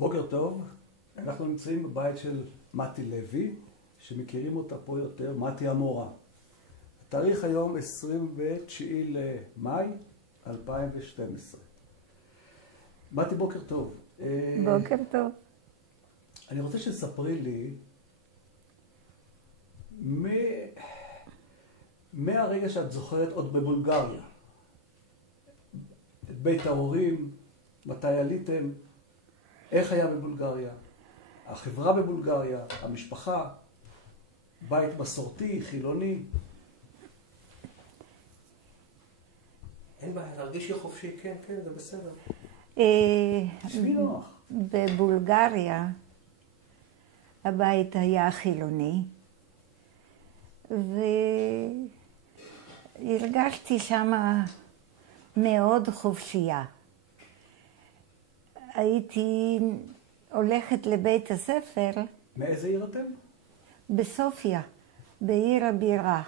בוקר טוב, אנחנו נמצאים בבית של מתי לוי, שמכירים אותה פה יותר, מתי המורה. התאריך היום 29 למאי 2012. מתי, בוקר טוב. בוקר טוב. אני רוצה שתספרי לי, מהרגע שאת זוכרת עוד בבולגריה, את בית ההורים, מתי עליתם, איך היה בבולגריה, החברה בבולגריה, המשפחה, בית מסורתי, חילוני. אין בעיה, תרגישי חופשי, כן, זה בסדר. שבי נוח. בבולגריה הבית היה חילוני, והרגשתי שמה מאוד חופשייה. הייתי הולכת לבית הספר. מאיזה עיר אתם? בסופיה, בעיר הבירה.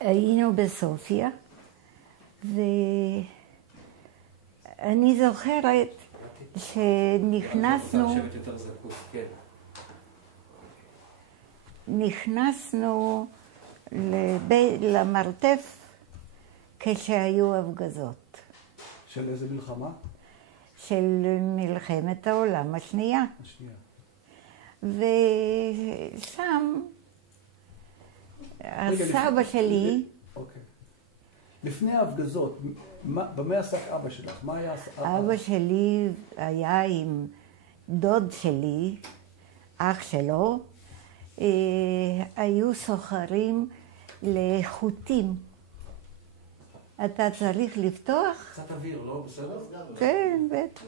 היינו בסופיה, ואני זוכרת שנכנסנו... רוצה לשבת יותר זקוף, כן. נכנסנו למרתף כשהיו הפגזות. של איזה מלחמה? של מלחמת העולם השנייה. ושם הסבא שלי... אוקיי. לפני ההפגזות, במה עסק אבא שלך? מה היה אבא שלי היה עם דוד שלי, אח שלו, היו סוחרים לחוטים. אתה צריך לפתוח? קצת אוויר, לא? בסדר? כן, בטח.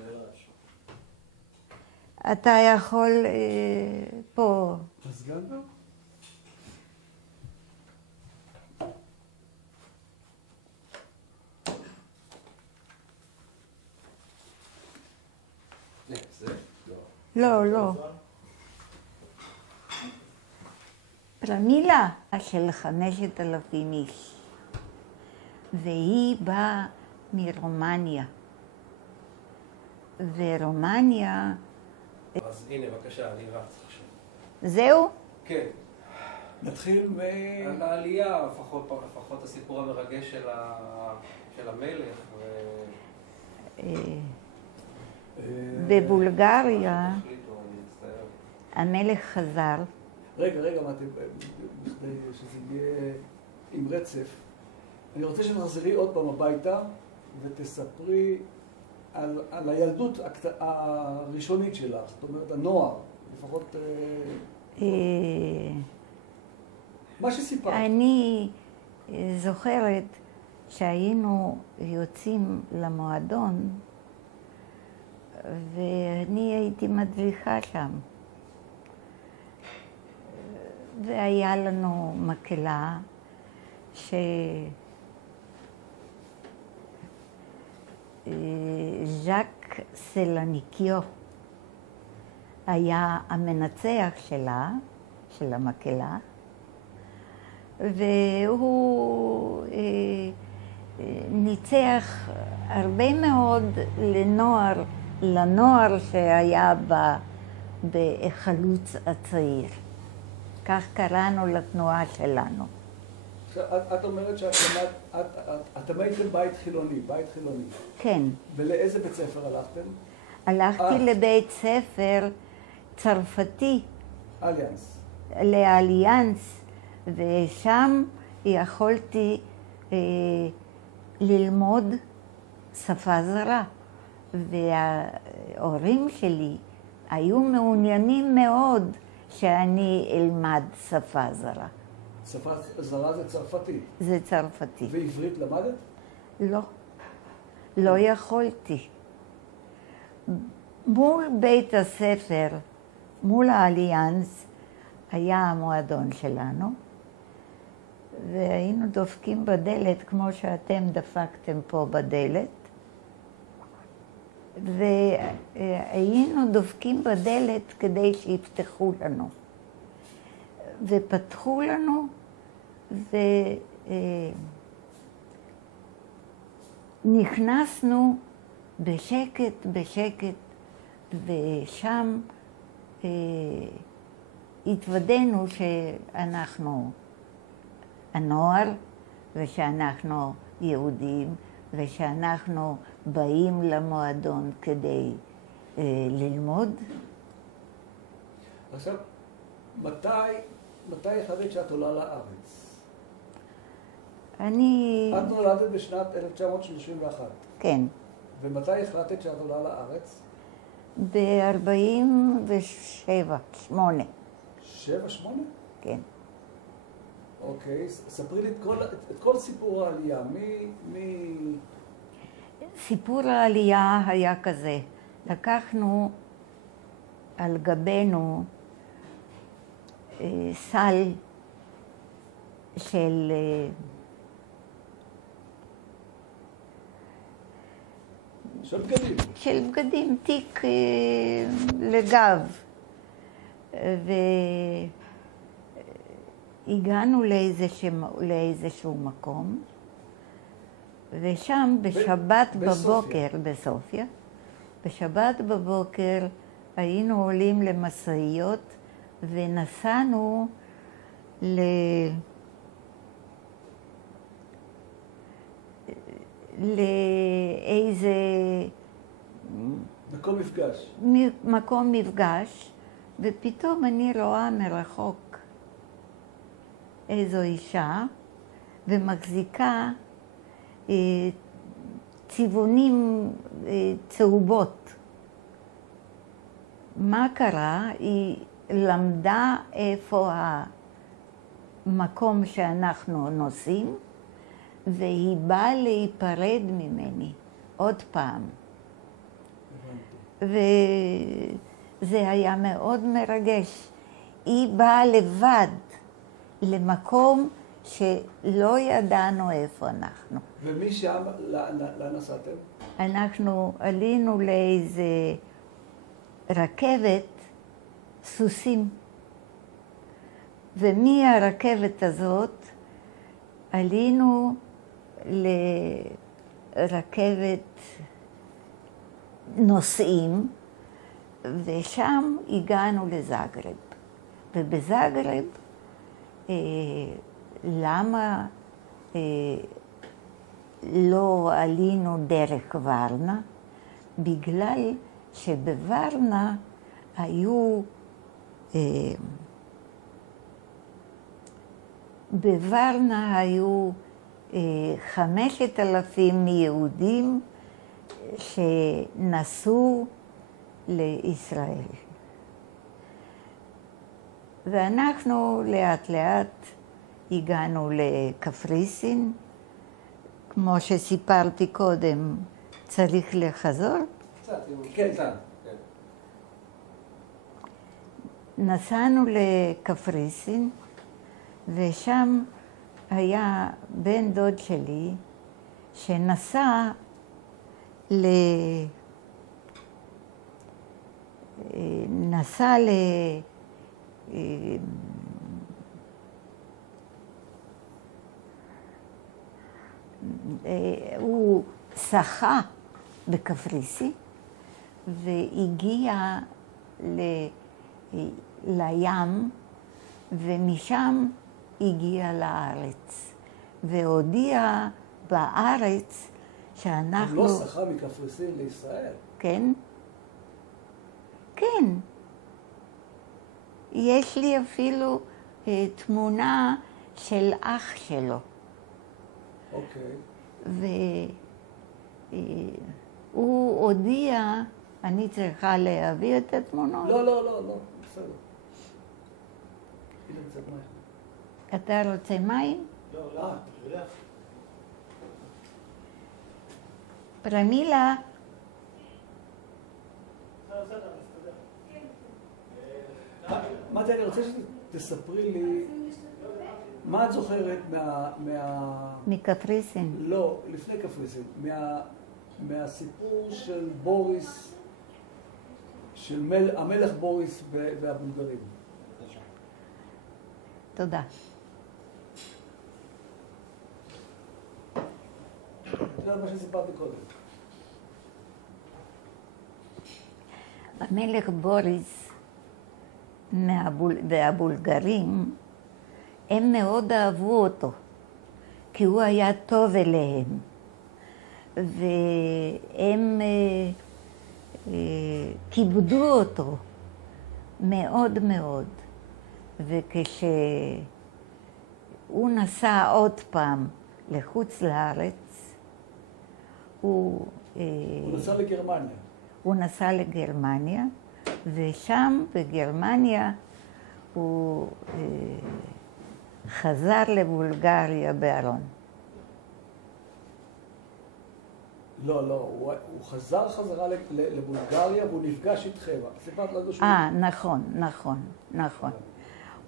אתה יכול פה. מזגן? זה? לא. פרמילה של 5,000 איש. והיא באה מרומניה. ורומניה... אז הנה, בבקשה, אני רץ עכשיו. זהו? כן. נתחיל על העלייה, לפחות הסיפור המרגש של המלך. בבולגריה המלך חזר. רגע, מתי, בכדי שזה יהיה עם רצף. אני רוצה שתחזרי עוד פעם הביתה ותספרי על הילדות הראשונית שלך, זאת אומרת, הנוער, לפחות מה שסיפרת. אני זוכרת שהיינו יוצאים למועדון ואני הייתי מדריכה שם. והיה לנו מקהלה ז'אק סלניקיו היה המנצח שלה, של המקהלה, והוא ניצח הרבה מאוד לנוער שהיה בחלוץ הצעיר. כך קראנו לתנועה שלנו. את אומרת שאתם הייתם בית חילוני. כן. ולאיזה בית ספר הלכתם? הלכתי לבית ספר צרפתי. אליאנס. לאליאנס, ושם יכולתי ללמוד שפה זרה. וההורים שלי היו מעוניינים מאוד שאני אלמד שפה זרה. שפה זרה זה צרפתית? זה צרפתי. ועברית למדת? לא יכולתי. מול בית הספר, מול האליאנס, היה המועדון שלנו, והיינו דופקים בדלת כמו שאתם דפקתם פה בדלת, והיינו דופקים בדלת כדי שיפתחו לנו. ופתחו לנו, ונכנסנו בשקט, בשקט, ושם התוודענו שאנחנו הנוער, ושאנחנו יהודים, ושאנחנו באים למועדון כדי ללמוד. עכשיו, מתי החלטת שאת עולה לארץ? את נולדת בשנת 1931. כן. ומתי החלטת שאת עולה לארץ? ב-47, 8. 7-8? כן. אוקיי, ספרי לי את כל סיפור העלייה. סיפור העלייה היה כזה. לקחנו על גבינו סל של בגדים. של בגדים, תיק לגב. והגענו לאיזשהו מקום, ושם בשבת בבוקר, בסופיה, בשבת בבוקר היינו עולים למשאיות ונסענו לאיזה מקום מפגש, ופתאום אני רואה מרחוק איזו אישה ומחזיקה צבעונים צהובות. מה קרה? היא למדה איפה המקום שאנחנו נוסעים, והיא באה להיפרד ממני עוד פעם. וזה היה מאוד מרגש. היא באה לבד למקום שלא ידענו איפה אנחנו. ומשם, לאן נסעתם? אנחנו עלינו לאיזה רכבת סוסים. ומהרכבת הזאת עלינו לרכבת נוסעים, ושם הגענו לזאגרב. ובזאגרב, למה לא עלינו דרך ורנה? בגלל שבוורנה היו בוורנה היו 5,000 יהודים שנסעו לישראל. ואנחנו לאט לאט הגענו לקפריסין. כמו שסיפרתי קודם, צריך לחזור. כן. נסענו לקפריסין, ושם היה בן דוד שלי שנסע הוא שחה בקפריסין והגיע לים, ומשם הגיע לארץ, והודיע בארץ שאנחנו... הוא לא שחה מקפריסין לישראל? כן. כן. יש לי אפילו תמונה של אח שלו. אוקיי. והוא הודיע, אני צריכה להביא את התמונות. לא, בסדר. אתה רוצה מים? לא, תשלח. פרמילה. מתי, אני רוצה שתספרי לי מה את זוכרת מקפריסין. לא, לפני קפריסין. מהסיפור של בוריס, של המלך בוריס והבולגרים. תודה. זה מה שסיפרתי קודם. המלך בוריס והבולגרים, הם מאוד אהבו אותו, כי הוא היה טוב אליהם. והם כיבדו אותו מאוד מאוד. וכשהוא נסע עוד פעם לחוץ לארץ, הוא נסע לגרמניה. הוא נסע לגרמניה, ושם בגרמניה הוא חזר לבולגריה בארון. לא, הוא חזר חזרה לבולגריה והוא נפגש איתכם. סיפרת לנו שהוא... נכון.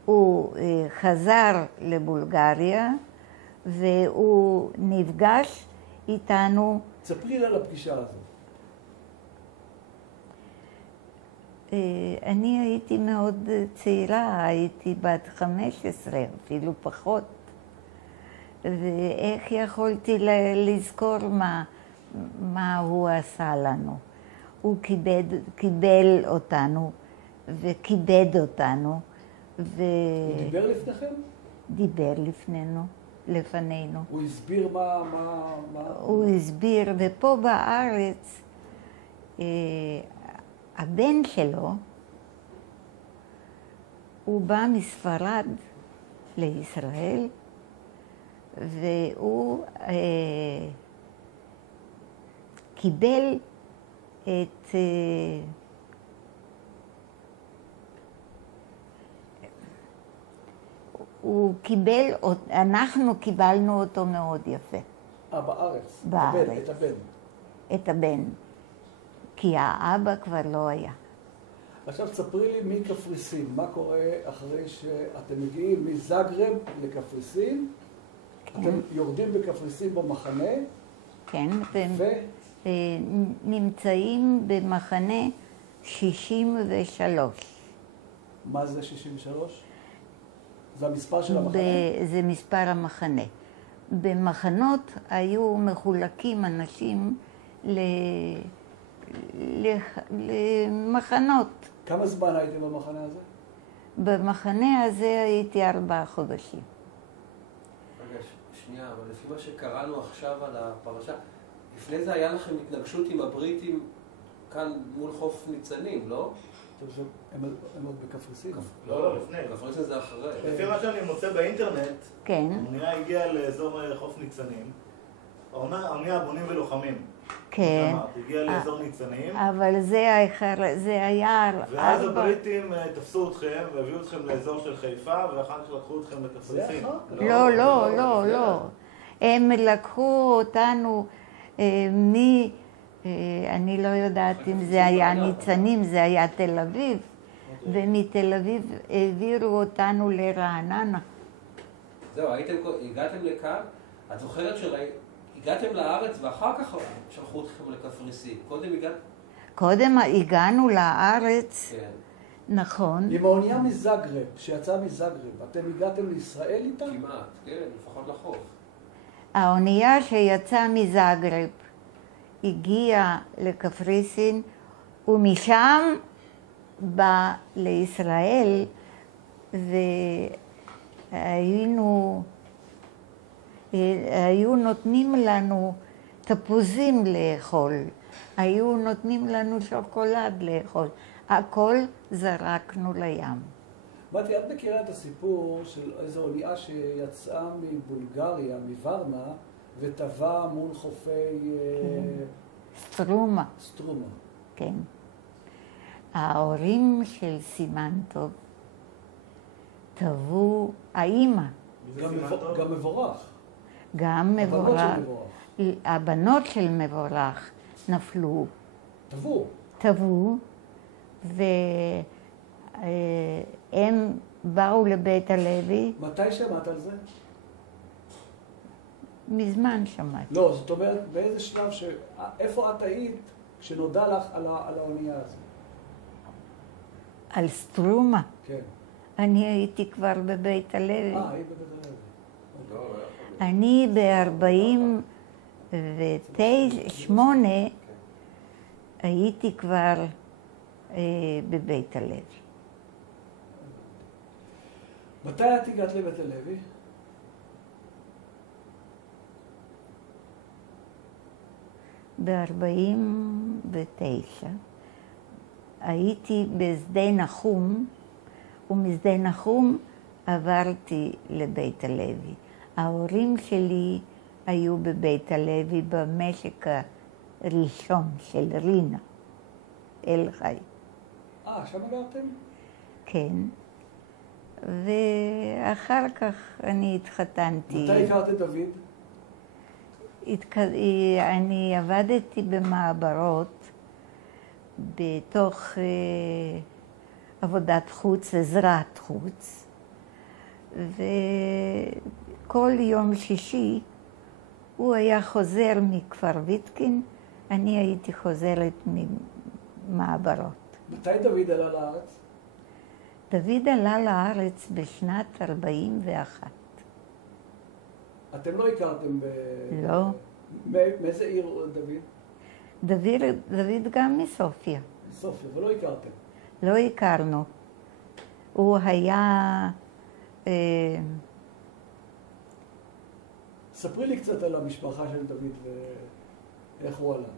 הוא חזר לבולגריה והוא נפגש איתנו. תספרי לי על הפגישה הזאת. אני הייתי מאוד צעירה, הייתי בת 15, אפילו פחות. ואיך יכולתי לזכור מה הוא עשה לנו. הוא קיבל אותנו וכיבד אותנו. הוא דיבר לפניכם? דיבר לפנינו. הוא הסביר מה... הוא הסביר, ופה בארץ הבן שלו, הוא בא מספרד לישראל, והוא קיבל את... אנחנו קיבלנו אותו מאוד יפה. בארץ? בארץ. את הבן. את הבן. כי האבא כבר לא היה. עכשיו תספרי לי מקפריסין, מה קורה אחרי שאתם מגיעים מזגרב לקפריסין? כן. אתם יורדים בקפריסין במחנה? כן, נמצאים במחנה 63. מה זה 63? זה המספר של המחנה? זה מספר המחנה. במחנות היו מחולקים אנשים למחנות. כמה זמן הייתם במחנה הזה? במחנה הזה הייתי 4 חודשים. רגע, שנייה, אבל לפי מה שקראנו עכשיו על הפרשה, לפני זה היה לכם התנגשות עם הבריטים כאן מול חוף ניצנים, לא? הם עוד בקפריסין? לא, לפני. קפריסין זה אחרי. לפי מה שאני מוצא באינטרנט, כן. האונייה הגיעה לאזור חוף ניצנים. האונייה בונים ולוחמים. כן. הגיעה לאזור ניצנים. אבל זה היה... ואז הבריטים תפסו אתכם והביאו אתכם לאזור של חיפה, ואחר כך לקחו אתכם לקפריסין. לא. הם לקחו אותנו אני לא יודעת אם זה היה ניצנים, זה היה תל אביב, ומתל אביב העבירו אותנו לרעננה. זהו, הגעתם לכאן, את זוכרת שהגעתם לארץ ואחר כך שלחו אתכם לקפריסין. קודם הגענו לארץ, כן. נכון. עם האונייה מזגרב, שיצאה מזגרב, אתם הגעתם לישראל איתה? כמעט, כן, לפחות לחוף. האונייה שיצאה מזגרב הגיעה לקפריסין, ומשם בא לישראל, היו נותנים לנו תפוזים לאכול, היו נותנים לנו שוקולד לאכול, הכל זרקנו לים. מתי, את מכירה את הסיפור של איזו אונייה שיצאה מבולגריה, מוורנה, וטבע מול חופי... סטרומה. סטרומה. כן. ההורים של סימנטוב טבעו, האימא. גם מבורך. גם מבורך. הבנות של מבורך. הבנות של מבורך נפלו. טבעו. והם באו לבית הלוי. מתי שמעת על זה? מזמן שמעתי. לא, זאת אומרת, באיזה שלב איפה את היית כשנודע לך על האונייה הזאת? על סטרומה? כן. אני הייתי כבר בבית הלוי. היית בבית הלוי. אני ב-48 הייתי כבר בבית הלוי. מתי את הגעת לבית הלוי? ב-49 הייתי בשדה נחום, ומשדה נחום עברתי לבית הלוי. ההורים שלי היו בבית הלוי במשק הראשון של רינה, אל חי. שם גרתם? כן. ואחר כך אני התחתנתי. מתי הכרת את דוד? אני עבדתי במעברות בתוך עבודת חוץ, עזרת חוץ, וכל יום שישי הוא היה חוזר מכפר ויתקין, אני הייתי חוזרת ממעברות. מתי דוד עלה לארץ? דוד עלה לארץ בשנת 41. אתם לא הכרתם לא. מאיזה עיר הוא דוד? דוד גם מסופיה. מסופיה, ולא הכרתם? לא הכרנו. הוא היה... ספרי לי קצת על המשפחה של דוד ואיך הוא עלה.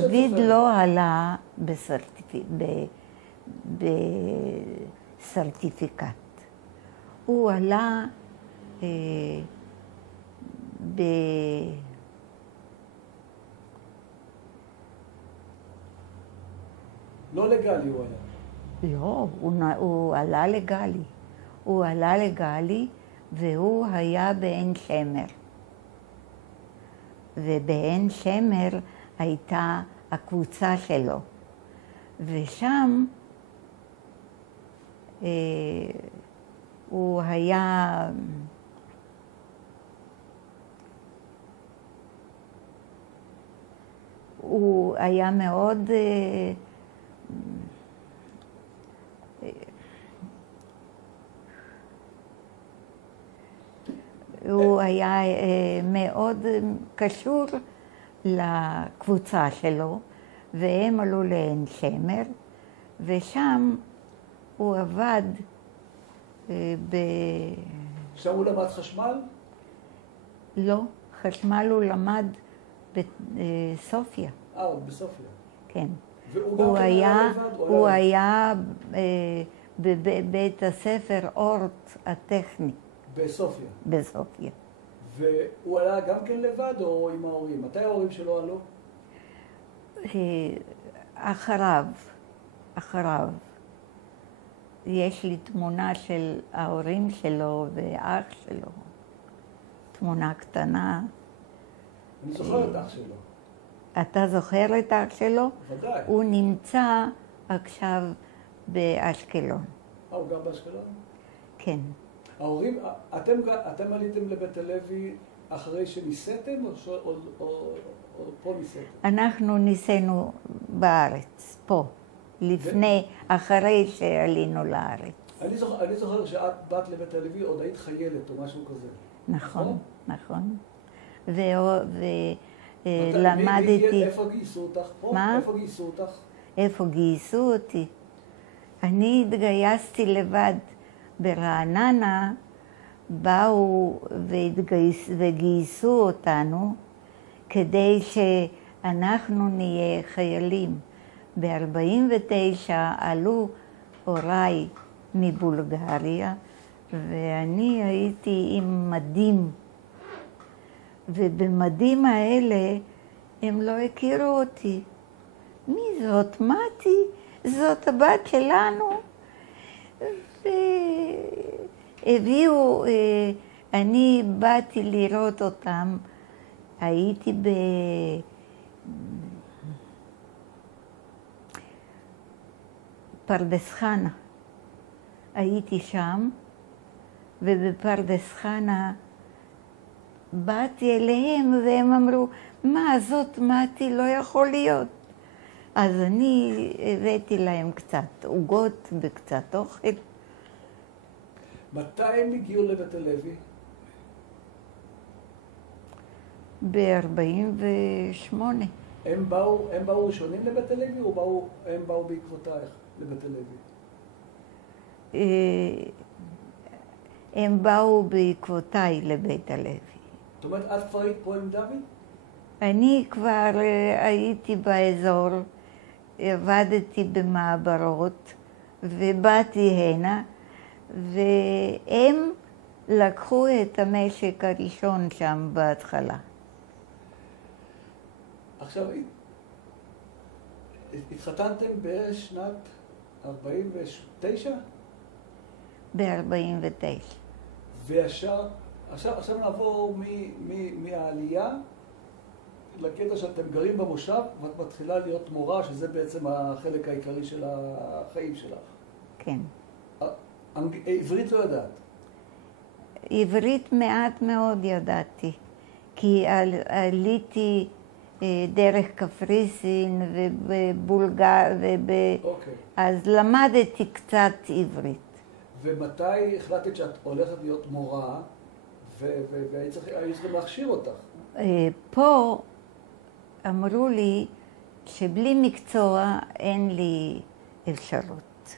דוד לא עלה בסרטיפיקט. הוא עלה לא לגלי הוא עלה. לא, הוא עלה לגלי. הוא עלה לגלי והוא היה בעין שמר. ובעין שמר הייתה הקבוצה שלו. ושם הוא היה... הוא היה מאוד... הוא היה מאוד קשור לקבוצה שלו, והם עלו לעין שמר, ושם הוא עבד שם הוא למד חשמל? לא, חשמל הוא למד בסופיה. בסופיה. כן. והוא גם היה לבד? הוא היה בבית הספר אורט הטכני. בסופיה? בסופיה. והוא עלה גם כן לבד או עם ההורים? מתי ההורים שלו עלו? אחריו. יש לי תמונה של ההורים שלו ואח שלו. תמונה קטנה. אני זוכר את אח שלו. אתה זוכר את אח שלו? ודאי. הוא נמצא עכשיו באשקלון. הוא גר באשקלון? כן. ההורים, אתם עליתם לבית הלוי אחרי שניסיתם או פה ניסיתם? אנחנו ניסינו בארץ, פה, אחרי שעלינו לארץ. אני זוכר שאת באת לבית הלוי, עוד היית חיילת או משהו כזה. נכון, נכון. ולמדתי... איפה גייסו אותך פה? מה? איפה גייסו אותך? איפה גייסו אותי? אני התגייסתי לבד. ברעננה באו וגייסו אותנו כדי שאנחנו נהיה חיילים. ב-49 עלו הוריי מבולגריה ואני הייתי עם מדים. ובמדים האלה הם לא הכירו אותי. מי זאת? מתי? זאת הבת שלנו. והביאו, אני באתי לראות אותם, הייתי בפרדס חנה, הייתי שם, ובפרדס חנה באתי אליהם והם אמרו, מה זאת מתי לא יכול להיות. אז אני הבאתי להם קצת עוגות וקצת אוכל. מתי הם הגיעו לבית הלוי? ב-48. הם באו ראשונים לבית הלוי, או הם באו בעקבותייך לבית הלוי? הם באו בעקבותיי לבית הלוי. זאת אומרת, את כבר היית פה עם דוד? אני כבר הייתי באזור, עבדתי במעברות, ובאתי הנה, והם לקחו את המשק הראשון שם בהתחלה. עכשיו, התחתנתם בשנת 49? ב-49. וישר, עכשיו נעבור מהעלייה לקטע שאתם גרים במושב, ואת מתחילה להיות מורה, שזה בעצם החלק העיקרי של החיים שלך. כן. עברית לא ידעת? עברית מעט מאוד ידעתי, כי עליתי דרך קפריסין ובבולגריה, אז למדתי קצת עברית. ומתי החלטת שאת הולכת להיות מורה, והיו צריכים להכשיר אותך? פה אמרו לי שבלי מקצוע אין לי אפשרות.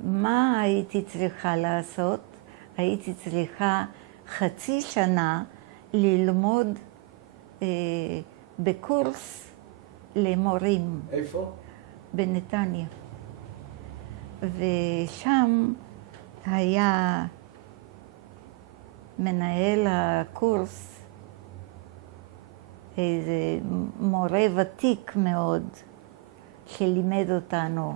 מה הייתי צריכה לעשות? הייתי צריכה חצי שנה ללמוד בקורס למורים. איפה? בנתניה. ושם היה מנהל הקורס, איזה מורה ותיק מאוד, שלימד אותנו.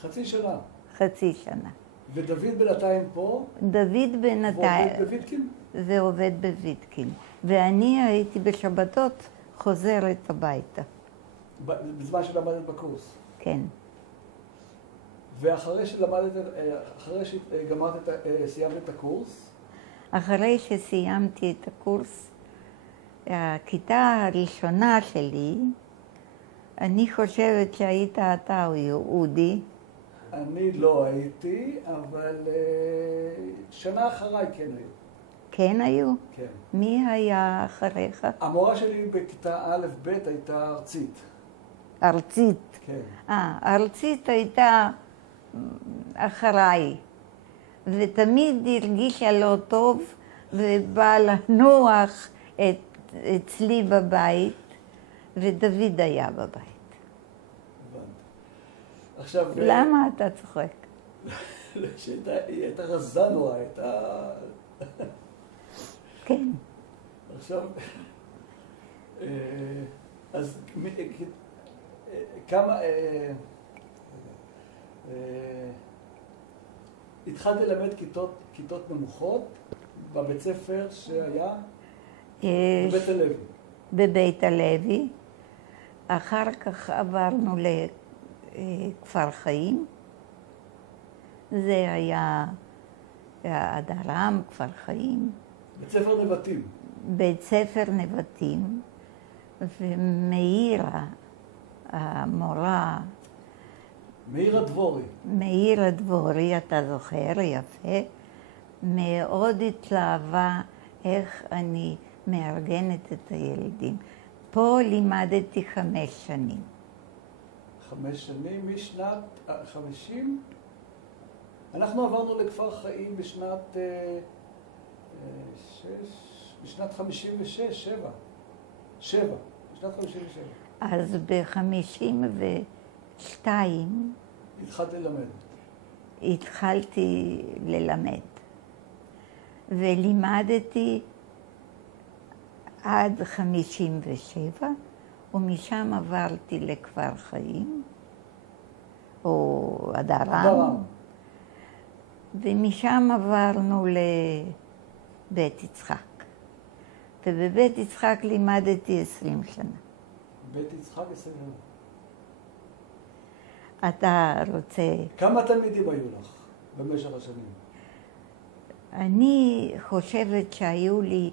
חצי שנה? חצי שנה. ודוד בינתיים פה? דוד בינתיים. ועובד בוויתקין? ועובד בוויתקין. ואני הייתי בשבתות חוזרת הביתה. בזמן שלמדת בקורס? כן. ואחרי שלמדת, אחרי שגמרת, סיימת את הקורס? אחרי שסיימתי את הקורס, הכיתה הראשונה שלי, אני חושבת שהיית אתה או אודי. אני לא הייתי, אבל שנה אחריי כן היו. כן היו? כן. מי היה אחריך? המורה שלי בכיתה א'-ב' הייתה ארצית. ארצית. כן. ארצית הייתה אחריי, ותמיד הרגישה לא טוב, ובאה לנוח אצלי בבית, ודוד היה בבית. עכשיו... למה אתה צוחק? שהיא הייתה רזה נורא, הייתה... כן. עכשיו... אז כמה... התחלתי ללמד כיתות נמוכות בבית ספר שהיה בבית הלוי. בבית הלוי. אחר כך עברנו לכפר חיים. זה היה הדרם, כפר חיים. בית ספר נבטים. בית ספר נבטים. ומאירה, המורה... מאירה דבורי. מאירה דבורי, אתה זוכר, יפה. מאוד התלהבה איך אני מארגנת את הילדים. פה לימדתי 5 שנים. 5 שנים משנת 50? אנחנו עברנו לכפר חיים בשנת 56, 7. בשנת 57. אז ב-52 התחלתי ללמד. התחלתי ללמד. ולימדתי עד 57, ומשם עברתי לכפר חיים, או הדרם. ומשם עברנו לבית יצחק. ובבית יצחק לימדתי 20 שנה. בית יצחק 20 שנה. אתה רוצה... כמה תלמידים היו לך במשך השנים? אני חושבת שהיו לי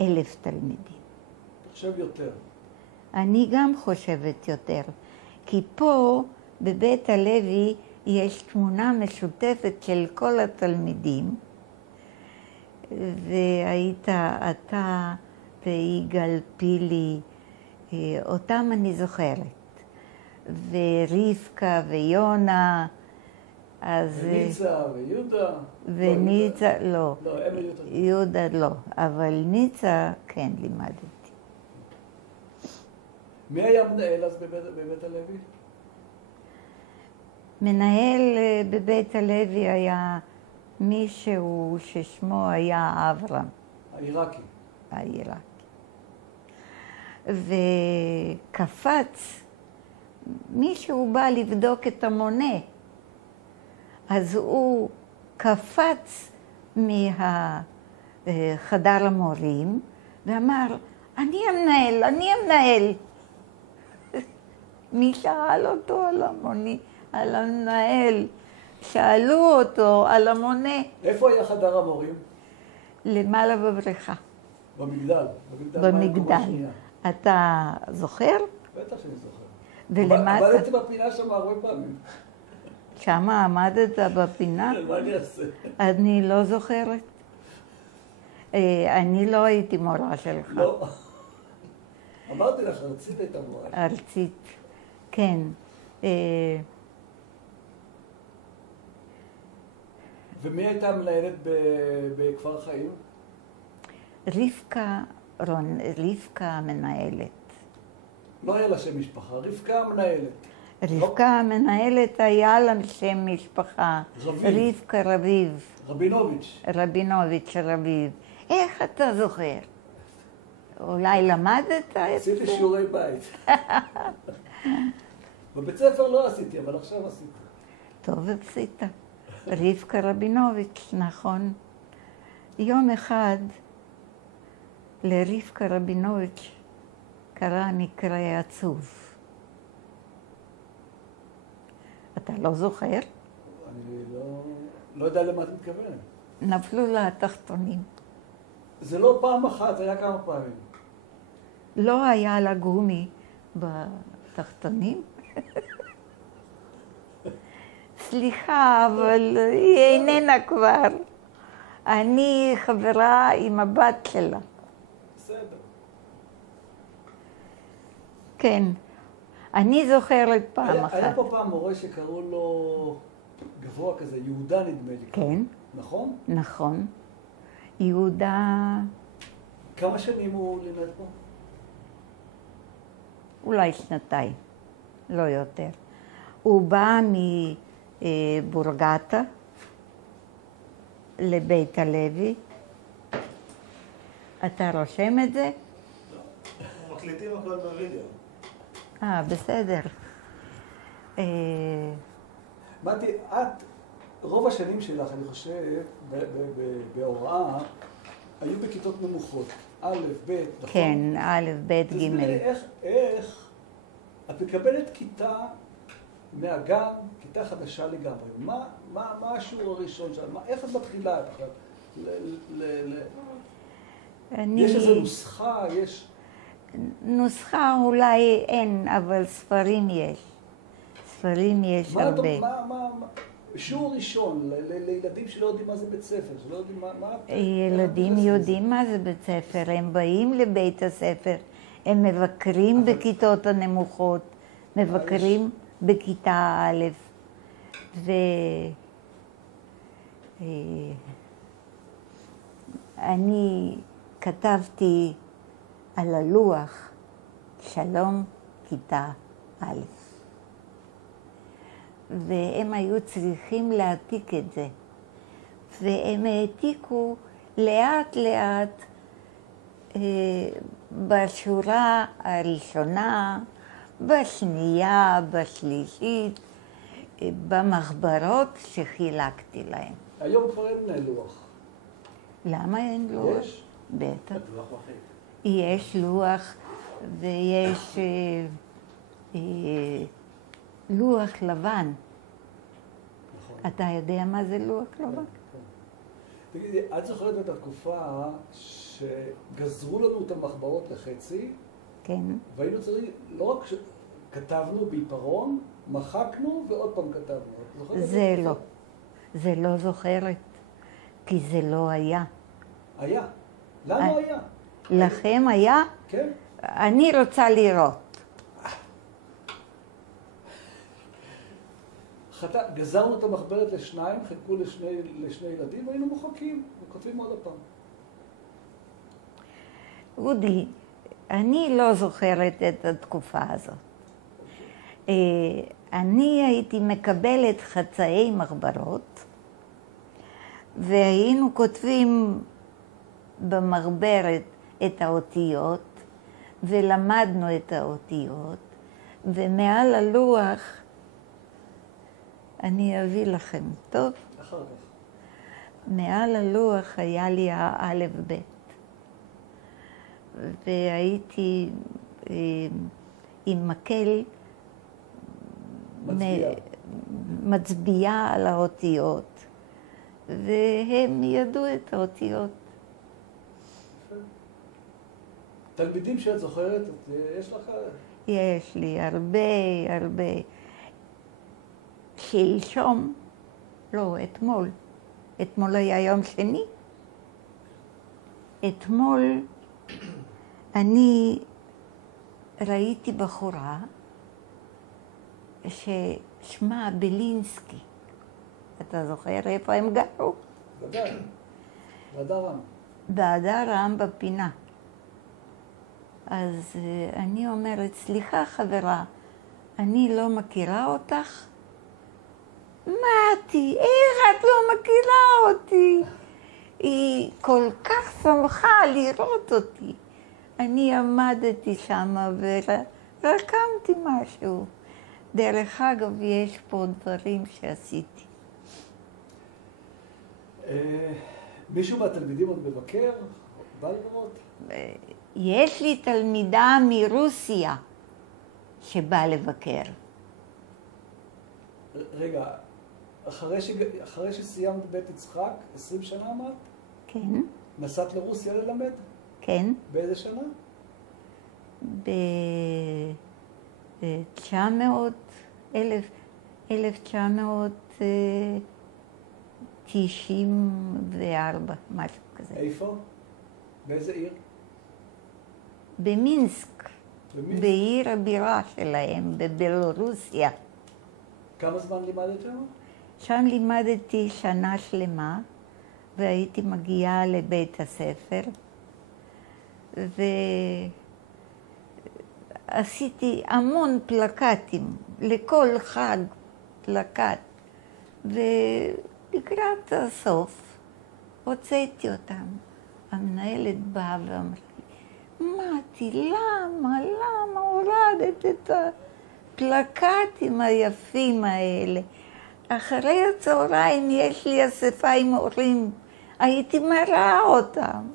1,000 תלמידים. אני חושב יותר. אני גם חושבת יותר. כי פה, בבית הלוי, יש תמונה משותפת של כל התלמידים. והיית אתה ויגאל פילי, אותם אני זוכרת. ורבקה ויונה, אז... וניצה ויהודה. וניצה, לא. לא, הם היו יותר. יהודה לא, אבל ניצה כן לימדתי. מי היה מנהל אז בבית הלוי? מנהל בבית הלוי היה מישהו ששמו היה אברהם. העיראקי. העיראקי. וקפץ, מישהו בא לבדוק את המונה, אז הוא קפץ מהחדר המורים ואמר, אני המנהל, אני המנהל. מי שאל אותו על המונה? על המנהל. שאלו אותו על המונה. איפה היה חדר המורים? למעלה בבריכה. במגדל. במגדל. אתה זוכר? בטח שאני זוכר. ולמטה... עמדתי בפינה שם הרבה פעמים. שמה עמדת בפינה? מה אני אעשה? אני לא זוכרת. אני לא הייתי מורה שלך. לא. אמרתי לך, ארצית הייתה מורה. ארצית, כן. ומי הייתה מנהלת בכפר חיים? רבקה המנהלת. לא היה לה שם משפחה, רבקה המנהלת. רבקה המנהלת היה לה שם משפחה. רביב. רבקה רביב. רבינוביץ'. רביב. איך אתה זוכר? אולי למדת את זה? עשיתי שיעורי בית. בבית ספר לא עשיתי, אבל עכשיו עשיתי. טוב עשית. רבקה רבינוביץ', נכון. יום אחד לרבקה רבינוביץ' קרה מקרה עצוב. אתה לא זוכר? אני לא יודע למה את מתכוונת. נפלו לה התחתונים. זה לא פעם אחת, זה היה כמה פעמים. לא היה לה גומי בתחתונים? סליחה, אבל היא איננה כבר. אני חברה עם הבת שלה. בסדר. כן. אני זוכרת פעם אחת. היה פה פעם מורה שקראו לו גבוה כזה, יהודה נדמה לי. כן. נכון? נכון. יהודה... כמה שנים הוא לימד פה? אולי שנתיים, לא יותר. הוא בא מבורגטה לבית הלוי. אתה רושם את זה? לא. מקליטים הכל בווידאו. בסדר. מתי, רוב השנים שלך, אני חושב, בהוראה, היו בכיתות נמוכות. א', ב', נכון? כן, א', ב', ג'. תסבירי איך את מקבלת כיתה מהגן, כיתה חדשה לגמרי. מה השיעור הראשון שלה? איך את מתחילה עכשיו? יש איזו נוסחה? יש... נוסחה אולי אין, אבל ספרים יש. ספרים יש הרבה. שיעור ראשון, לילדים שלא יודעים מה זה בית ספר, שלא יודעים מה... ילדים יודעים מה זה בית ספר, הם באים לבית הספר, הם מבקרים בכיתות הנמוכות, מבקרים בכיתה א', ואני כתבתי על הלוח, שלום כיתה א'. והם היו צריכים להעתיק את זה. והם העתיקו לאט לאט בשורה הראשונה, בשנייה, בשלישית, במחברות שחילקתי להם. היום כבר אין לוח. למה אין לוח? יש? בטח. לוח וחצי. יש לוח ויש לוח לבן. נכון. אתה יודע מה זה לוח לבן? תגידי, את זוכרת את התקופה שגזרו לנו את המחברות לחצי, כן. והיינו צריכים, לא רק שכתבנו בעיפרון, מחקנו ועוד פעם כתבנו. זה לא. זה לא זוכרת, כי זה לא היה. היה. לנו היה. לכם היה? כן. אני רוצה לראות. גזרנו את המחברת לשניים, חילקו לשני ילדים, והיינו מוחקים, וכותבים עוד הפעם. אודי, אני לא זוכרת את התקופה הזאת. אני הייתי מקבלת חצאי מחברות, והיינו כותבים במחברת את האותיות, ולמדנו את האותיות, ומעל הלוח, אני אביא לכם, טוב? אחר כך. מעל הלוח היה לי האלף בית. והייתי עם מקל מצביעה על האותיות, והם ידעו את האותיות. תלמידים שאת זוכרת, יש לך? יש לי הרבה. שלשום, לא, אתמול היה יום שני. אתמול אני ראיתי בחורה ששמה בלינסקי. אתה זוכר איפה הם גרו? ודאי, בהדר עם. בהדר עם בפינה. אז אני אומרת, סליחה חברה, אני לא מכירה אותך? מתי, איך את לא מכירה אותי? היא כל כך שמחה לראות אותי. אני עמדתי שם ורקמתי משהו. דרך אגב, יש פה דברים שעשיתי. מישהו מהתלמידים עוד מבקר? בא לראות? יש לי תלמידה מרוסיה שבאה לבקר. רגע, אחרי שסיימת בית יצחק, 20 שנה אמרת? כן. נסעת לרוסיה ללמד? כן. באיזה שנה? ב-1994, משהו כזה. איפה? באיזה עיר? במינסק, בעיר הבירה שלהם, בבלורוסיה. כמה זמן לימדת שם? שם לימדתי שנה שלמה, והייתי מגיעה לבית הספר, ועשיתי המון פלקטים, לכל חג פלקט, ולקראת הסוף הוצאתי אותם. המנהלת באה ואמרה לי, מתי, למה הורדת את הפלקטים היפים האלה? אחרי הצהריים יש לי אספה עם הורים, הייתי מראה אותם.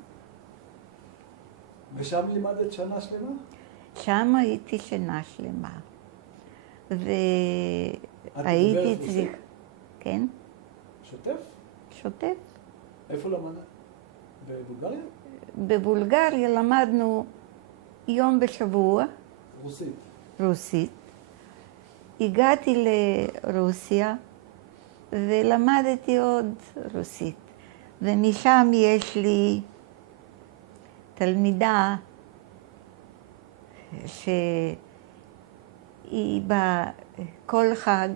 ושם לימדת שנה שלמה? שם הייתי שנה שלמה. והייתי צריך... כן. שוטף? שוטף. איפה למדת? בבולגריה? בבולגריה למדנו יום בשבוע. רוסית. הגעתי לרוסיה ולמדתי עוד רוסית. ומשם יש לי תלמידה שהיא בכל חג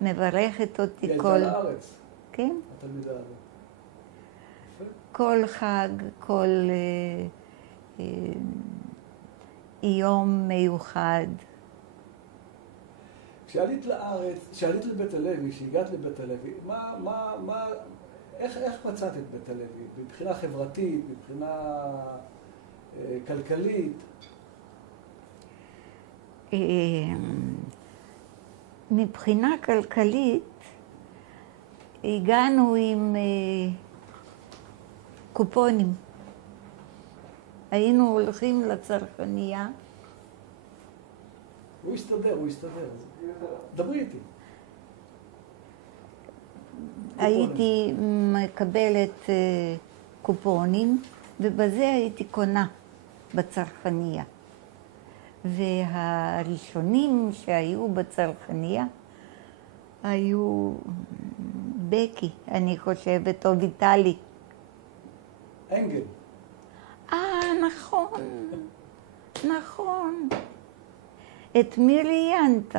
מברכת אותי היא הייתה לארץ. כן. התלמידה הזאת. כל חג, כל יום מיוחד. כשעלית לארץ, כשעלית לבית הלוי, כשהגעת לבית הלוי, איך מצאת את בית הלוי? מבחינה חברתית, מבחינה כלכלית? מבחינה כלכלית הגענו עם קופונים. היינו הולכים לצרכנייה. הוא יסתדר. דברי איתי. הייתי מקבלת קופונים, ובזה הייתי קונה בצרכנייה. והראשונים שהיו בצרכנייה היו בקי, אני חושבת, או ויטלי. אנגל. נכון. נכון. את מי ראיינת?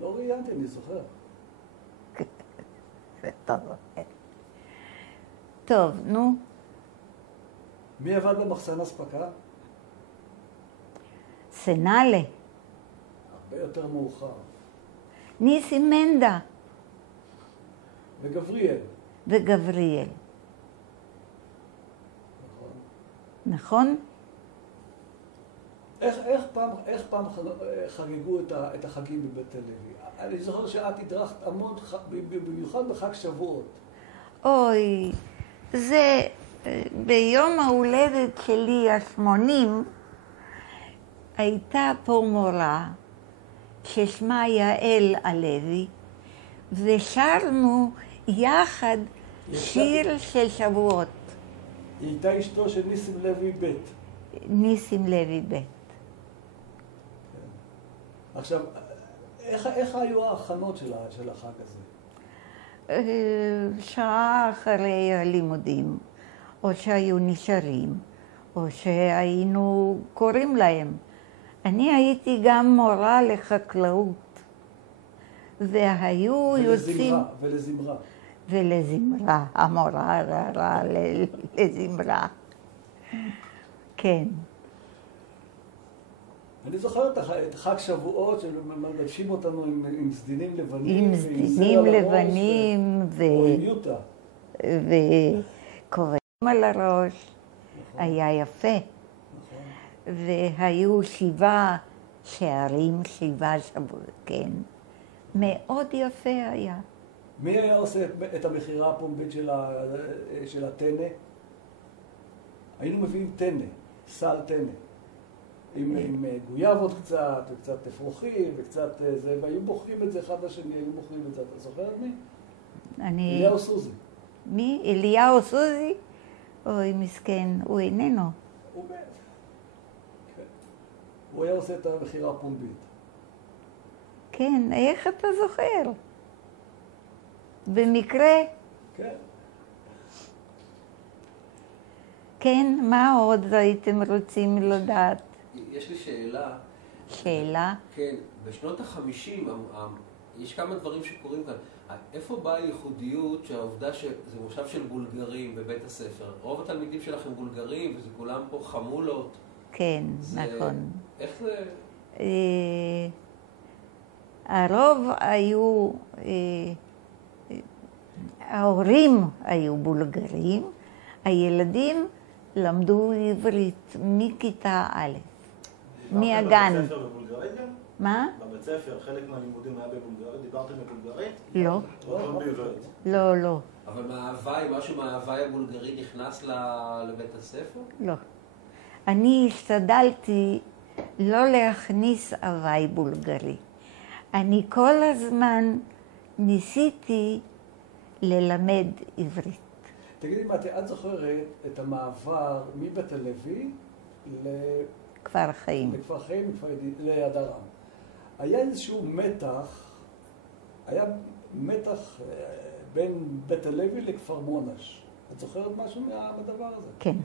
לא ראיינתי, אני זוכר. זה טוב. טוב, נו. מי עבד במחסן אספקה? סנאלה. הרבה יותר מאוחר. ניסי מנדה וגבריאל. וגבריאל. נכון. נכון? איך פעם חגגו את החגים בבית הלוי? אני זוכר שאת הדרכת המון, במיוחד בחג שבועות. אוי, זה ביום ההולדת שלי ה-80 הייתה פה מורה ששמה יעל הלוי, ושרנו יחד שיר של שבועות. היא הייתה אשתו של ניסים לוי ב'. ניסים לוי ב'. עכשיו, איך היו ההכנות של החג הזה? שעה אחרי הלימודים, או שהיו נשארים, או שהיינו קוראים להם. אני הייתי גם מורה לחקלאות, והיו יוצאים... ולזמרה. ולזמרה, המורה לזמרה. כן. אני זוכר את חג שבועות, שמלבשים אותנו עם סדינים לבנים. עם סדינים לבנים או עם יוטה. וכובעים על הראש. היה יפה. נכון. והיו 7 שערים, 7 שבועות, כן. מאוד יפה היה. מי היה עושה את המכירה הפומבית של הטנא? היינו מביאים טנא, סל טנא. עם גויאבות קצת, וקצת אפרוחים, וקצת זה, והיו בוחרים את זה אחד לשני, היו בוחרים את זה. אתה זוכר מי? אליהו סוזי. מי? אליהו סוזי? אוי, מסכן, הוא איננו. הוא מת. כן. הוא היה עושה את המכירה הפומבית. כן, איך אתה זוכר? במקרה? כן. כן, מה עוד הייתם רוצים לדעת? יש לי שאלה. שאלה? כן, בשנות ה-50 יש כמה דברים שקורים כאן. איפה באה הייחודיות שהעובדה שזה מושב של בולגרים בבית הספר? רוב התלמידים שלכם בולגרים, וזה כולם פה חמולות. כן, נכון. איך זה? הרוב היו, ההורים היו בולגרים, הילדים למדו עברית מכיתה א', מהגן. בבית ספר בבולגרית גם? מה? בבית ספר, חלק מהלימודים היה בבולגרית? דיברתם בבולגרית? לא. או בעברית? לא, לא. אבל משהו מההוואי הבולגרי נכנס לבית הספר? לא. אני השתדלתי לא להכניס הוואי בולגרי. אני כל הזמן ניסיתי ללמד עברית. תגידי, מתי, את זוכרת את המעבר מבית הלוי כפר חיים. לכפר חיים, ליד ארם. היה איזשהו מתח בין בית הלוי לכפר מונש. את זוכרת משהו מהדבר הזה? כן.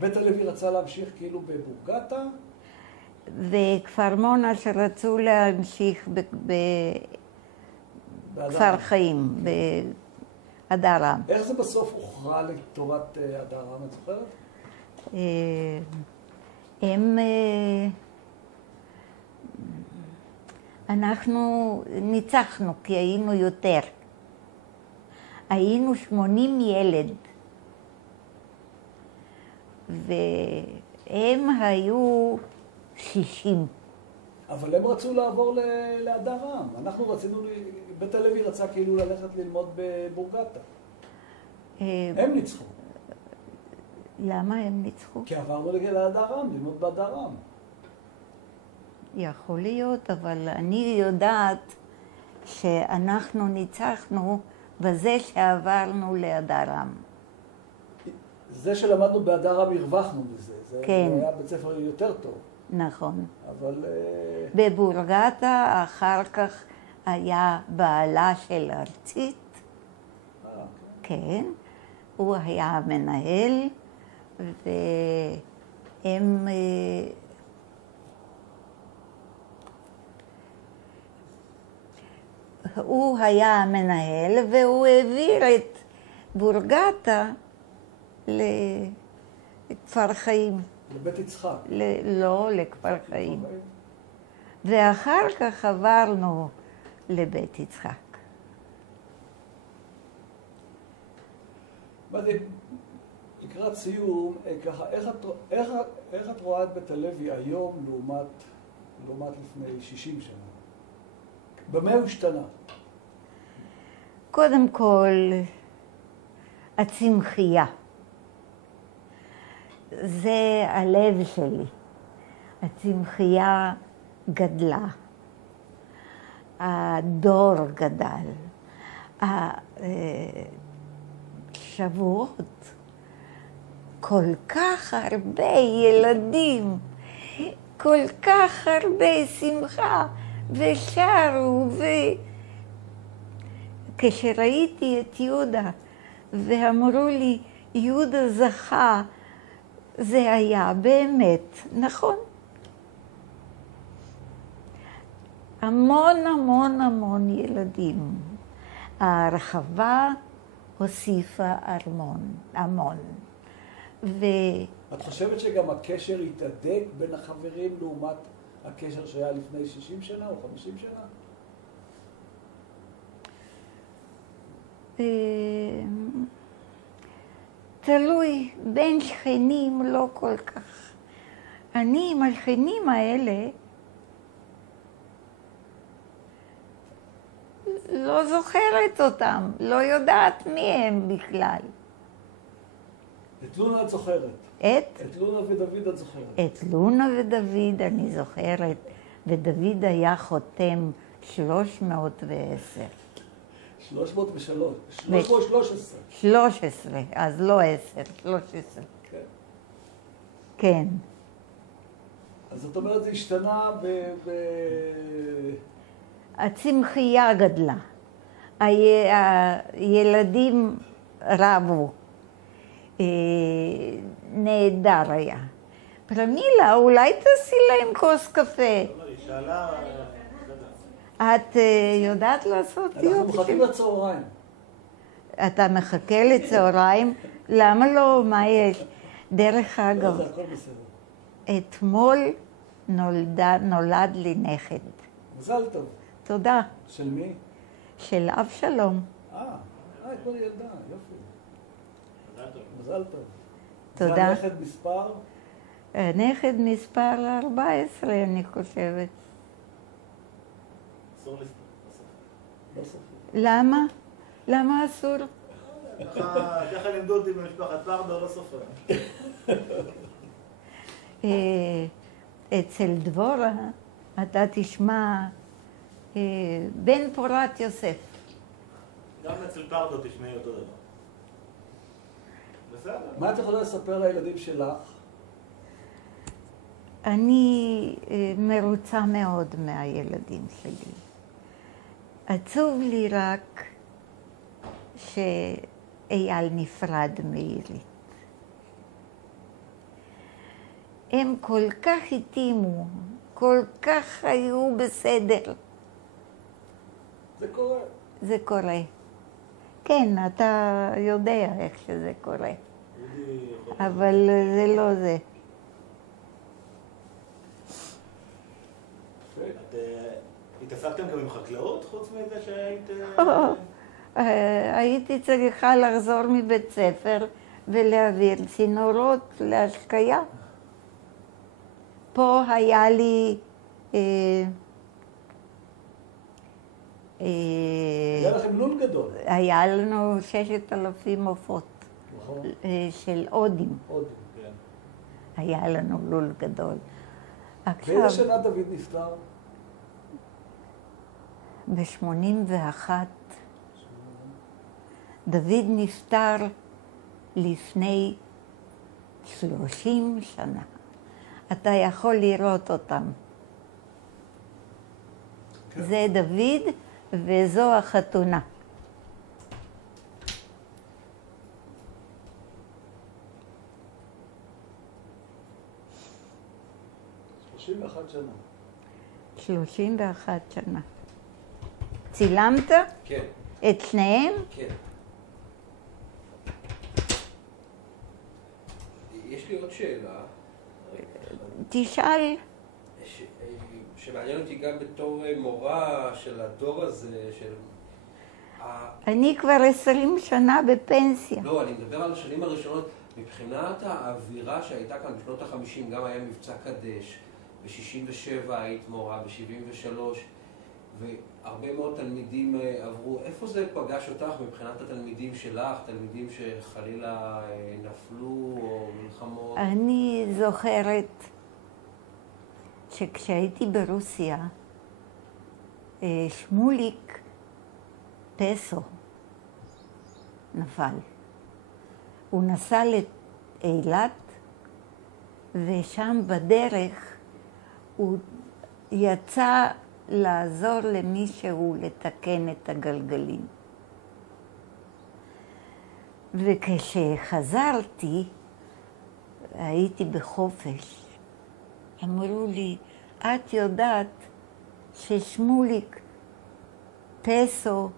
בית הלוי רצה להמשיך כאילו בבורגטה? וכפר מונש רצו להמשיך בכפר חיים, באדרם. איך זה בסוף הוכרע לטובת אדרם, את זוכרת? אנחנו ניצחנו כי היינו יותר. היינו 80 ילד. והם היו 60. אבל הם רצו לעבור לאדרם. אנחנו רצינו, בית הלוי רצה כאילו ללכת ללמוד בבורגטה. הם ניצחו. למה הם ניצחו? כי עברנו לאדרם, ללמוד באדרם. יכול להיות, אבל אני יודעת שאנחנו ניצחנו בזה שעברנו לאדרם. זה שלמדנו באדרם הרווחנו בזה. כן. זה היה בית ספר יותר טוב. נכון. אבל... בבורגטה אחר כך היה בעלה של ארצית. כן. הוא היה המנהל, הם הוא היה המנהל והוא העביר את בורגטה לכפר חיים. לבית יצחק. לא, לכפר חיים. ואחר כך עברנו לבית יצחק. לקראת סיום, ככה, איך את רואה את בית הלוי היום לעומת לפני 60 שנה? במה הוא השתנה? קודם כל, הצמחייה. זה הלב שלי. הצמחייה גדלה. הדור גדל. השבועות. כל כך הרבה ילדים. כל כך הרבה שמחה. ושרו, וכשראיתי את יהודה, ואמרו לי, יהודה זכה, זה היה באמת נכון. המון המון המון ילדים. ההרחבה הוסיפה המון. את חושבת שגם הקשר התהדק בין החברים לעומת הקשר שהיה לפני 60 שנה או 50 שנה? תלוי, בין שכנים לא כל כך. אני עם השכנים האלה לא זוכרת אותם, לא יודעת מי הם בכלל. את לונה את זוכרת? את לונה ודוד את זוכרת? את לונה ודוד אני זוכרת, ודוד היה חותם 310. 303. 313. 13, אז לא 10, 13. כן. כן. אז זאת אומרת, זה השתנה הצמחייה גדלה. הילדים רבו. נהדר היה. פרמילה, אולי תעשי להם כוס קפה. היא שאלה... את יודעת לעשות יופי? אנחנו מחכים לצהריים. אתה מחכה לצהריים? למה לא? מה יש? דרך אגב, זה הכל בסדר. אתמול נולד לי נכד. מזל טוב. תודה. של מי? של אבשלום. אתמול ילדה, יופי. מזל טוב. תודה. זה הנכד מספר? נכד מספר 14, אני חושבת. אסור לספר. לא סופר. למה? למה אסור? ככה לימדו אותי במשפחת פרדו, לא סופר. אצל דבורה אתה תשמע בן פורת יוסף. גם אצל פרדו תשמעי אותו דבר. בסדר. מה את יכולה לספר לילדים שלך? אני מרוצה מאוד מהילדים שלי. עצוב לי רק שאייל נפרד מעירית. הם כל כך התאימו, כל כך היו בסדר. זה קורה. זה קורה. כן, אתה יודע איך שזה קורה. אבל זה לא זה. את התעסקתם גם עם חקלאות חוץ מזה שהיית... הייתי צריכה לחזור מבית ספר ולהעביר צינורות להשקיה. פה היה לי... היה לכם לול גדול. היה לנו 6,000 עופות נכון. של הודים. עוד. היה לנו לול גדול. באיזה שנה דוד נפטר? ב-81. דוד נפטר לפני 30 שנה. אתה יכול לראות אותם. כן. זה דוד וזו החתונה. 31 שנה. 31 שנה. צילמת? כן. את שניהם? כן. יש לי עוד שאלה. תשאל. שמעניין אותי גם בתור מורה של הדור הזה, של... אני כבר 20 שנה בפנסיה. לא, אני מדבר על השנים הראשונות. מבחינת האווירה שהייתה כאן בשנות ה-50, גם היה מבצע קדש, ב-67 היית מורה, ב-73, והרבה מאוד תלמידים עברו. איפה זה פגש אותך מבחינת התלמידים שלך, תלמידים שחלילה נפלו או מלחמות? אני זוכרת שכשהייתי ברוסיה, שמוליק פסו נפל. הוא נסע לאילת, ושם בדרך הוא יצא לעזור למישהו לתקן את הגלגלים. וכשחזרתי, הייתי בחופש. אמרו לי, את יודעת ששמוליק פסו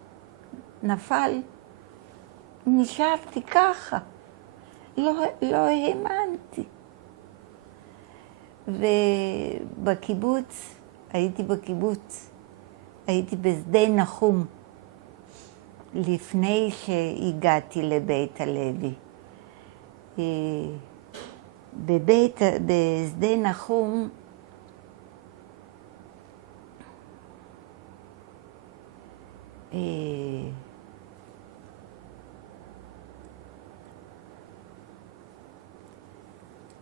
נפל? נשארתי ככה. לא האמנתי. ובקיבוץ, הייתי בשדה נחום, לפני שהגעתי לבית הלוי. בשדה נחום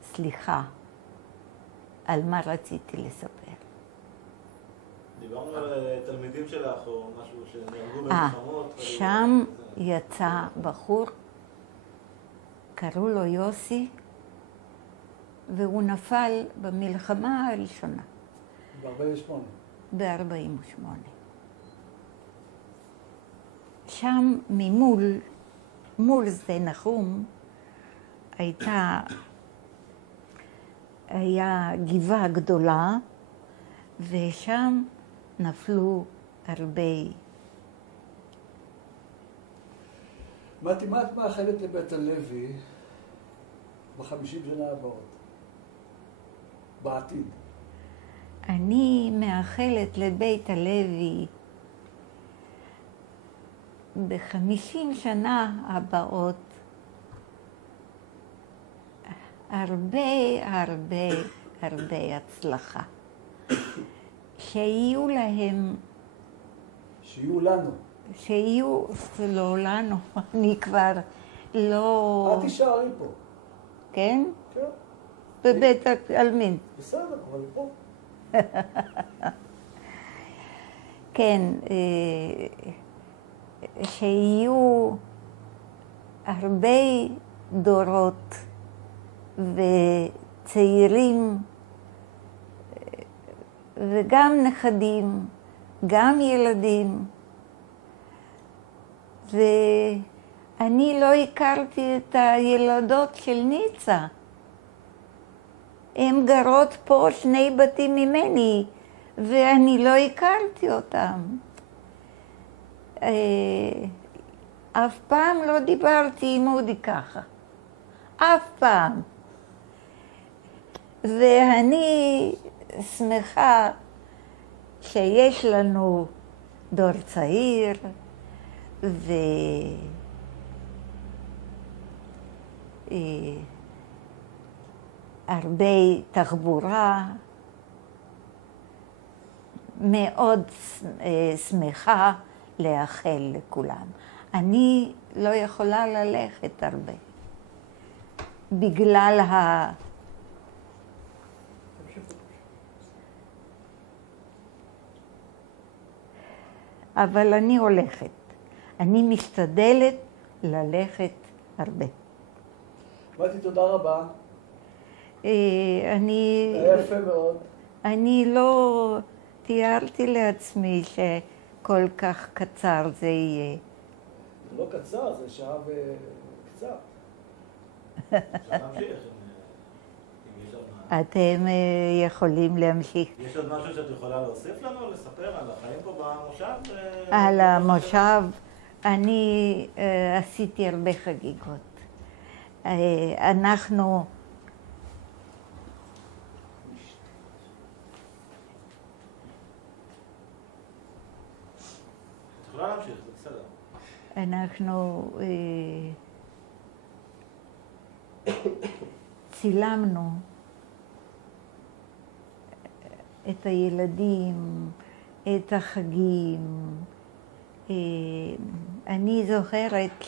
סליחה, על מה רציתי לספר? דיברנו על תלמידים שלך או משהו שנהרגו במלחמות. שם יצא בחור, קראו לו יוסי, והוא נפל במלחמה הראשונה. ב-48. ב-48. שם מול שדה נחום, היה גבעה גדולה, ושם נפלו הרבה. מתי, מה את מאחלת לבית הלוי ב-50 שנה הבאות? בעתיד. אני מאחלת לבית הלוי ב-50 שנה הבאות הרבה הצלחה. שיהיו להם... שיהיו לנו. שיהיו, לא לנו, אני כבר לא... את תישארי פה. כן? כן. בבית העלמין. בסדר, אבל פה. כן, שיהיו הרבה דורות וצעירים וגם נכדים, גם ילדים. ואני לא הכרתי את הילדות של ניצה. הן גרות פה 2 בתים ממני, ואני לא הכרתי אותם. אף פעם לא דיברתי עם אודי ככה. אף פעם. ואני שמחה שיש לנו דור צעיר, הרבה תחבורה, מאוד שמחה לאחל לכולם. אני לא יכולה ללכת הרבה, בגלל אבל אני הולכת. אני משתדלת ללכת הרבה. מתי, תודה רבה. אני... יפה מאוד. אני לא תיארתי לעצמי שכל כך קצר זה יהיה. זה לא קצר, זה שעה וקצת. אפשר להמשיך אם יש עוד מה. אתם יכולים להמשיך. יש עוד משהו שאת יכולה להוסיף לנו, לספר על החיים פה במושב? על המושב, אני עשיתי הרבה חגיגות. אנחנו... את יכולה להמשיך, זה בסדר. אנחנו צילמנו את הילדים, את החגים. אני זוכרת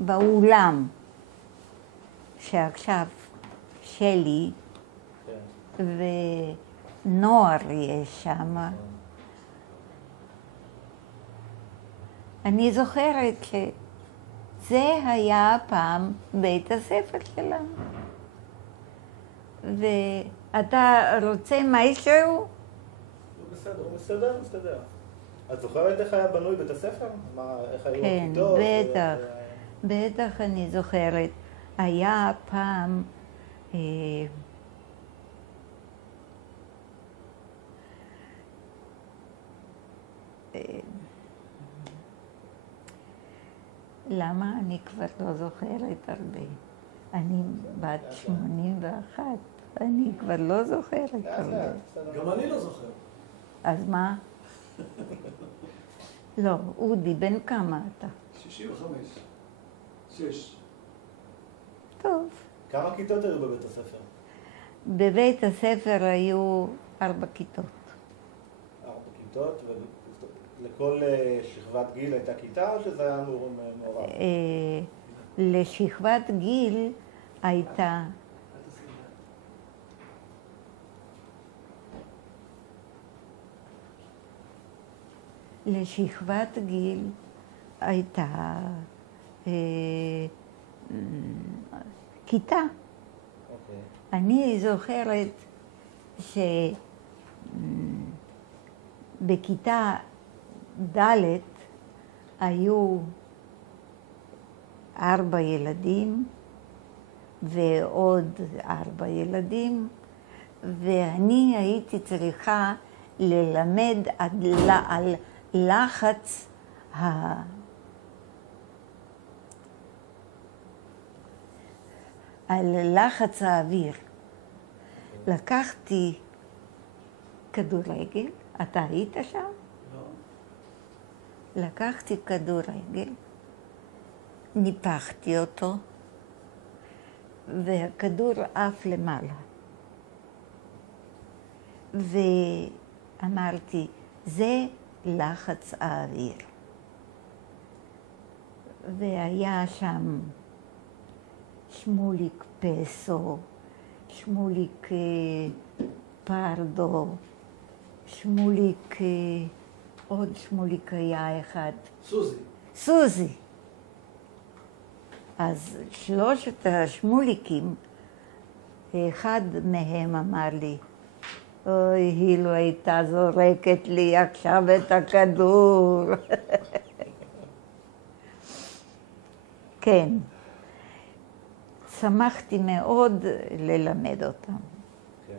באולם שעכשיו שלי ונוער יש שם. אני זוכרת שזה היה פעם בית הספר שלנו. ואתה רוצה משהו? בסדר, הוא מסתדר. את זוכרת איך היה בנוי בית הספר? איך היו כן, הכיתות? בטח. בטח אני זוכרת. היה פעם למה אני כבר לא זוכרת הרבה? אני בת 81, אני כבר לא זוכרת הרבה. גם אני לא זוכר. אז מה? לא, אודי, בן כמה אתה? 65. 6. טוב. כמה כיתות היו בבית הספר? בבית הספר היו 4 כיתות. 4 כיתות, ולכל שכבת גיל הייתה כיתה, או שזה היה מעורב? לשכבת גיל הייתה... לשכבת גיל הייתה כיתה. אני זוכרת שבכיתה ד' היו 4 ילדים ועוד 4 ילדים, ואני הייתי צריכה ללמד על לחץ האוויר. לקחתי כדורגל, אתה היית שם? לא. לקחתי כדורגל, ניפחתי אותו, והכדור עף למעלה. ואמרתי, זה לחץ האוויר. והיה שם שמוליק פסו, שמוליק פרדו, שמוליק, עוד שמוליק היה אחד. סוזי. אז 3 השמוליקים, אחד מהם אמר לי, אוי, היא לא הייתה זורקת לי עכשיו את הכדור. כן. שמחתי מאוד ללמד אותם. כן.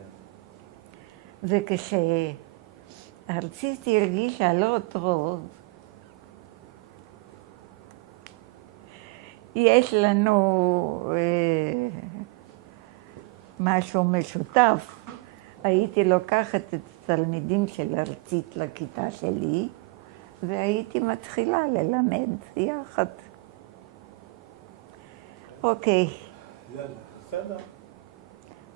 וכשרציתי הרגישה לא טוב, יש לנו משהו משותף. הייתי לוקחת את התלמידים של ארצית לכיתה שלי, והייתי מתחילה ללמד יחד. אוקיי. בסדר.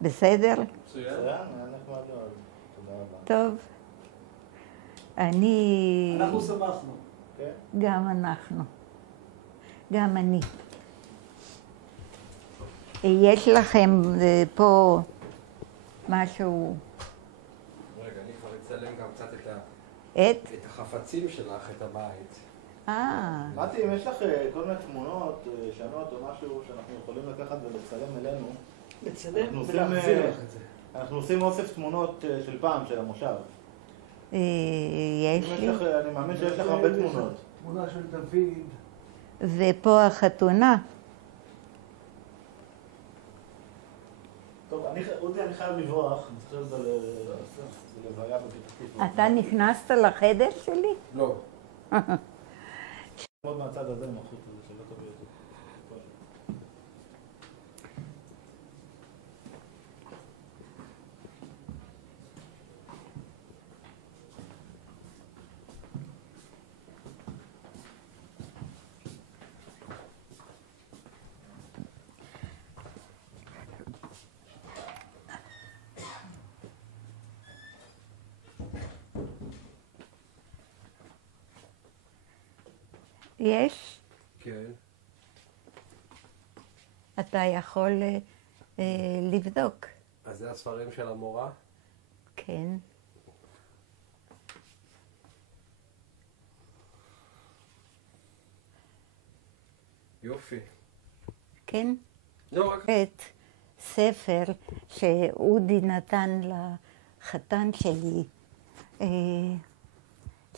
בסדר? מצוין. היה נחמד מאוד. תודה רבה. טוב. אנחנו שמחנו. כן? גם אנחנו. גם אני. יש לכם פה משהו... רגע, אני כבר אצלם גם קצת את החפצים שלך, את הבית. מתי, אם יש לך כל מיני תמונות שונות או משהו שאנחנו יכולים לקחת ולצלם אלינו, לצלם ולהחזיר לך את זה. אנחנו עושים אוסף תמונות של פעם, של המושב. יש לי. אני מאמין שיש לך הרבה תמונות. תמונה של דוד. ופה החתונה. טוב, אודי, אני חייב לברוח. אני חושב שזה ללוויה בפתח תקווה. אתה נכנסת לחדר שלי? לא. עוד מהצד הזה, מהחוץ הזה, שלא תביא אותו. יש? כן. אתה יכול לבדוק. אז זה הספרים של המורה? כן. יופי. כן? לא, רק... את ספר שאודי נתן לחתן שלי,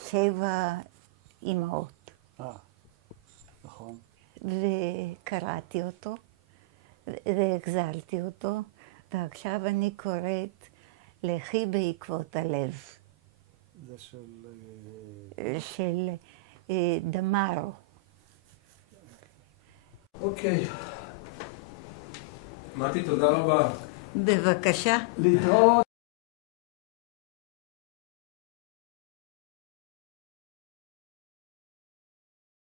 7 אמהות. נכון. וקראתי אותו, והגזלתי אותו, ועכשיו אני קוראת לכי בעקבות הלב. זה של דמארו. אוקיי. מתי, תודה רבה. בבקשה. להתראות.